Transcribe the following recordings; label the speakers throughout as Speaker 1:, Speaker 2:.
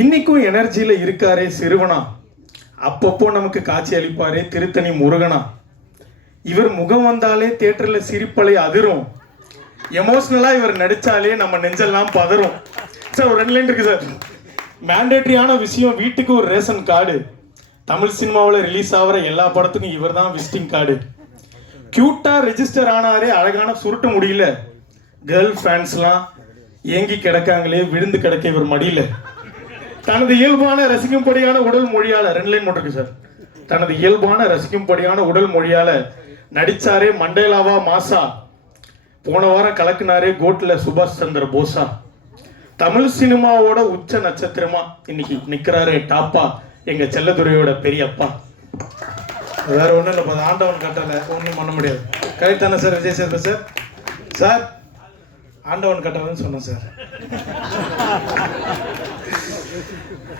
Speaker 1: இன்னைக்கும் எனர்ஜியில் இருக்காரே சிறுவனா? அப்பப்போ நமக்கு காட்சி அளிப்பாரே திருத்தணி முருகனா? இவர் முகம் வந்தாலே தேட்டரில் சிரிப்பலை அதிரும். எமோஷ்னலாக இவர் நடித்தாலே நம்ம நெஞ்செல்லாம் பதறும். சார் ஒரு ரெண்டு லைன் இருக்கு சார். மேண்டேட்ரியான விஷயம் வீட்டுக்கு ஒரு ரேஷன் கார்டு. தமிழ் சினிமாவில் ரிலீஸ் ஆகிற எல்லா படத்துக்கும் இவர் தான் விசிட்டிங் கார்டு க்யூட்டாக ரெஜிஸ்டர் ஆனாரே அழகான சுருட்ட முடியல. கேர்ள் ஃபேன்ஸ்லாம் ஏங்கி கிடக்காங்களே விழுந்து கிடக்க இவர் மடியில. தனது இயல்பான ரசிக்கும்படியான உடல் மொழியால ரெண்டு லைன் மட்டும் சார். தனது இயல்பான ரசிக்கும்படியான உடல் மொழியால நடிச்சாரே மண்டேலாவா மாசா போன வாரம் கலக்குனாரே கோட்ல சுபாஷ் சந்திர போஸா. தமிழ் சினிமாவோட உச்ச நட்சத்திரமா இன்னைக்கு நிக்கிறாரு டாப்பா எங்க செல்லதுரையோட பெரியப்பா.
Speaker 2: வேற ஒன்றும் இல்லை ஆண்டவன் கட்டளை ஒன்றும் பண்ண முடியாது. கரெக்ட் தானே sir Vijay Sethupathi sir? Sir ஆண்டவன் கட்டளைன்னு சொன்னேன் சார்.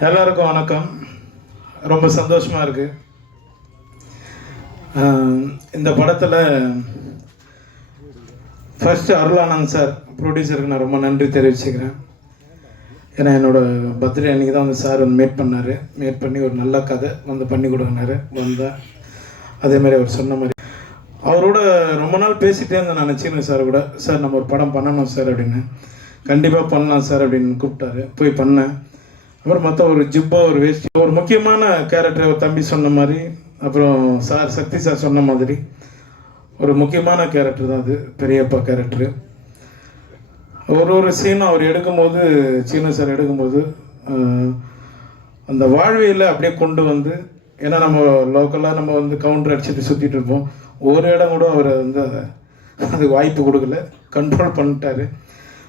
Speaker 2: எல்லாருக்கும் வணக்கம். ரொம்ப சந்தோஷமா இருக்கு. இந்த படத்தில் ஃபர்ஸ்ட் அருளானந்த் சார் ப்ரொடியூசருக்கு நான் ரொம்ப நன்றி தெரிவிச்சுக்கிறேன். ஏன்னா என்னோட பர்த்டே அன்றைக்கி தான் வந்து சார் வந்து மேட் பண்ணார். மேட் பண்ணி ஒரு நல்ல கதை வந்து பண்ணி கொடுங்கினாரு வந்தேன் அதே மாதிரி அவர் சொன்ன மாதிரி. அவரோட ரொம்ப நாள் பேசிகிட்டே இருந்தேன் நான் சீனு சார் கூட. சார் நம்ம ஒரு படம் பண்ணணும் சார் அப்படின்னு. கண்டிப்பாக பண்ணலாம் சார் அப்படின்னு கூப்பிட்டாரு. போய் பண்ணேன். அப்புறம் மற்ற ஒரு ஜிப்பா ஒரு வேஸ்ட் ஒரு முக்கியமான கேரக்டர் தம்பி சொன்ன மாதிரி அப்புறம் சார் சக்தி சார் சொன்ன மாதிரி ஒரு முக்கியமான கேரக்டர் தான் அது பெரியப்பா கேரக்டரு ஒரு ஒரு சீனும் அவர் எடுக்கும்போது சீன சார் எடுக்கும்போது அந்த வாழ்வியலை அப்படியே கொண்டு வந்து ஏன்னா நம்ம லோக்கலாக நம்ம வந்து கவுண்டர் அடிச்சுட்டு சுற்றிட்டு இருப்போம். ஒரு இடம் கூட அவர் வந்து அதை அதுக்கு வாய்ப்பு கொடுக்கல. கண்ட்ரோல் பண்ணிட்டாரு.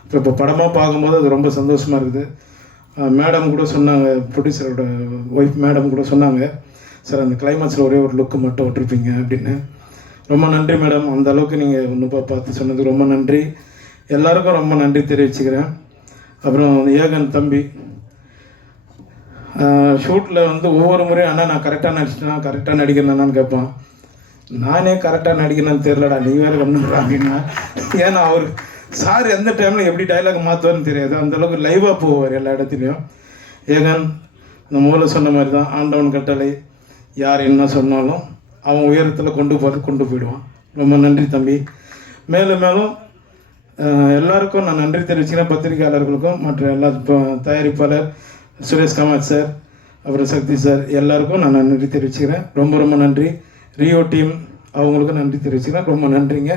Speaker 2: இப்போ இப்போ படமாக பார்க்கும்போது அது ரொம்ப சந்தோஷமாக இருக்குது. மேடம் கூட சொன்னாங்க ப்ரொடியூசரோட ஒய்ஃப் மேடம் கூட சொன்னாங்க சார் அந்த கிளைமேக்ஸில் ஒரே ஒரு லுக்கு மட்டும் விட்டுருப்பீங்க அப்படின்னு. ரொம்ப நன்றி மேடம் அந்த அளவுக்கு நீங்கள் ஒன்று பார்த்து சொன்னதுக்கு ரொம்ப நன்றி. எல்லாருக்கும் ரொம்ப நன்றி தெரிவிச்சுக்கிறேன். அப்புறம் ஏகன் தம்பி. ஷூட்டில் வந்து ஒவ்வொரு முறையும் அண்ணா நான் கரெக்டாக நடிச்சிட்டா கரெக்டாக நடிக்கிறேனான்னு கேட்பான். நானே கரெக்டாக நடிக்கிறேன்னு தெரிலடா நீ வேறு பண்ணுறா அப்படின்னா ஏன்னா அவர் சார் எந்த டைமில் எப்படி டைலாக் மாற்றுவார்னு தெரியாது. அந்த அளவுக்கு லைவாக போவார் எல்லா இடத்துலையும். ஏகன் இந்த மூல சொன்ன மாதிரி தான் ஆண்டவன் கட்டளை. யார் என்ன சொன்னாலும் அவன் உயரத்தில் கொண்டு போகிறது கொண்டு போயிடுவான். ரொம்ப நன்றி தம்பி. மேலும் மேலும் எல்லாருக்கும் நான் நன்றி தெரிவிச்சுக்கிறேன். பத்திரிகையாளர்களுக்கும் மற்ற எல்லா தயாரிப்பாளர் சுரேஷ் கமாத் சார் அப்புறம் சக்தி சார் எல்லாருக்கும் நான் நன்றி தெரிவிச்சுக்கிறேன். ரொம்ப ரொம்ப நன்றி. ரியோ டீம் அவங்களுக்கும் நன்றி தெரிவிச்சுக்கிறேன். ரொம்ப நன்றிங்க.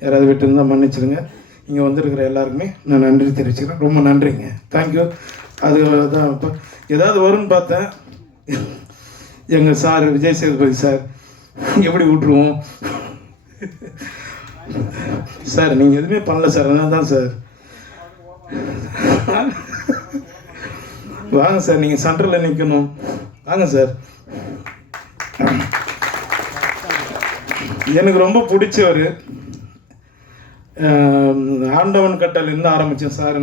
Speaker 2: யாராவது விட்டுருந்தால் மன்னிச்சிடுங்க. இங்கே வந்திருக்கிற எல்லாருக்குமே நான் நன்றி தெரிவிச்சுக்கிறேன். ரொம்ப நன்றிங்க. தேங்க்யூ அது தான் இப்போ ஏதாவது வரும்னு பார்த்தேன் எங்கள் சார் விஜய் சேதுபதி சார் எப்படி விட்டுருவோம் சார் நீங்கள் எதுவுமே பண்ணல சார் என்ன தான் சார் வாங்க சார் நீங்கள் சென்டரில் நிற்கணும் வாங்க சார் எனக்கு ரொம்ப பிடிச்சவர் ஆண்டவன் கட்டலேருந்து ஆரம்பித்தேன் சார்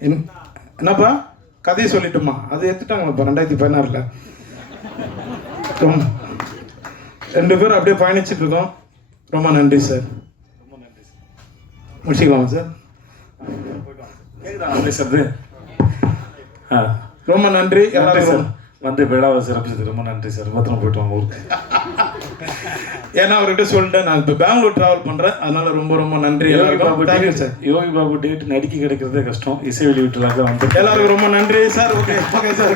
Speaker 2: என்- என்னப்பா? கதையை சொல்லட்டுமா? அது எடுத்துட்டாங்களப்பா ரெண்டாயிரத்தி பதினாறில். ரெண்டு பேரும் அப்படியே பயணிச்சுட்டு இருக்கோம். ரொம்ப நன்றி சார். முடிச்சுக்கலாமா சார்?
Speaker 3: நான்
Speaker 2: ரொம்ப நன்றி. எல்லாருக்கும்
Speaker 3: வந்து விழாவை சிறப்பிச்சதுக்கு ரொம்ப நன்றி சார். பத்திரம் போயிட்டு வாங்க ஊருக்கு.
Speaker 2: ஏன்னா அவர்கிட்ட சொல்லிட்டேன். நான் இப்போ பெங்களூர் டிராவல் பண்ணுறேன் அதனால ரொம்ப ரொம்ப நன்றி.
Speaker 3: யோகி
Speaker 2: எல்லாருக்கும்
Speaker 3: Babu date
Speaker 2: sir
Speaker 3: Yogi Babu date நடிக்க கிடைக்கிறதே கஷ்டம். இசை வெளியீட்டுலாக வந்து
Speaker 2: எல்லாருக்கும் ரொம்ப நன்றி சார் ஓகே ஓகே சார்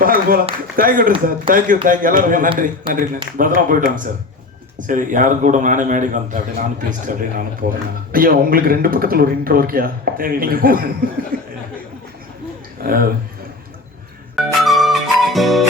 Speaker 2: பார்க்க போகலாம் தேங்க்யூ சார் தேங்க்யூ தேங்க்யூ எல்லாரும் ரொம்ப நன்றி நன்றி நன்றி.
Speaker 3: பத்திரமா போயிட்டு வாங்க சார் சரி யாரும் கூட நானே மேடைக்கு வந்துட்டேன். அப்படியே நானும் பேசிட்டு அப்படியே நானும் போகிறேன்
Speaker 1: ஐயா உங்களுக்கு ரெண்டு பக்கத்துல ஒரு இன்ட்ரோ இருக்கியா?
Speaker 3: அஹ், Thank you.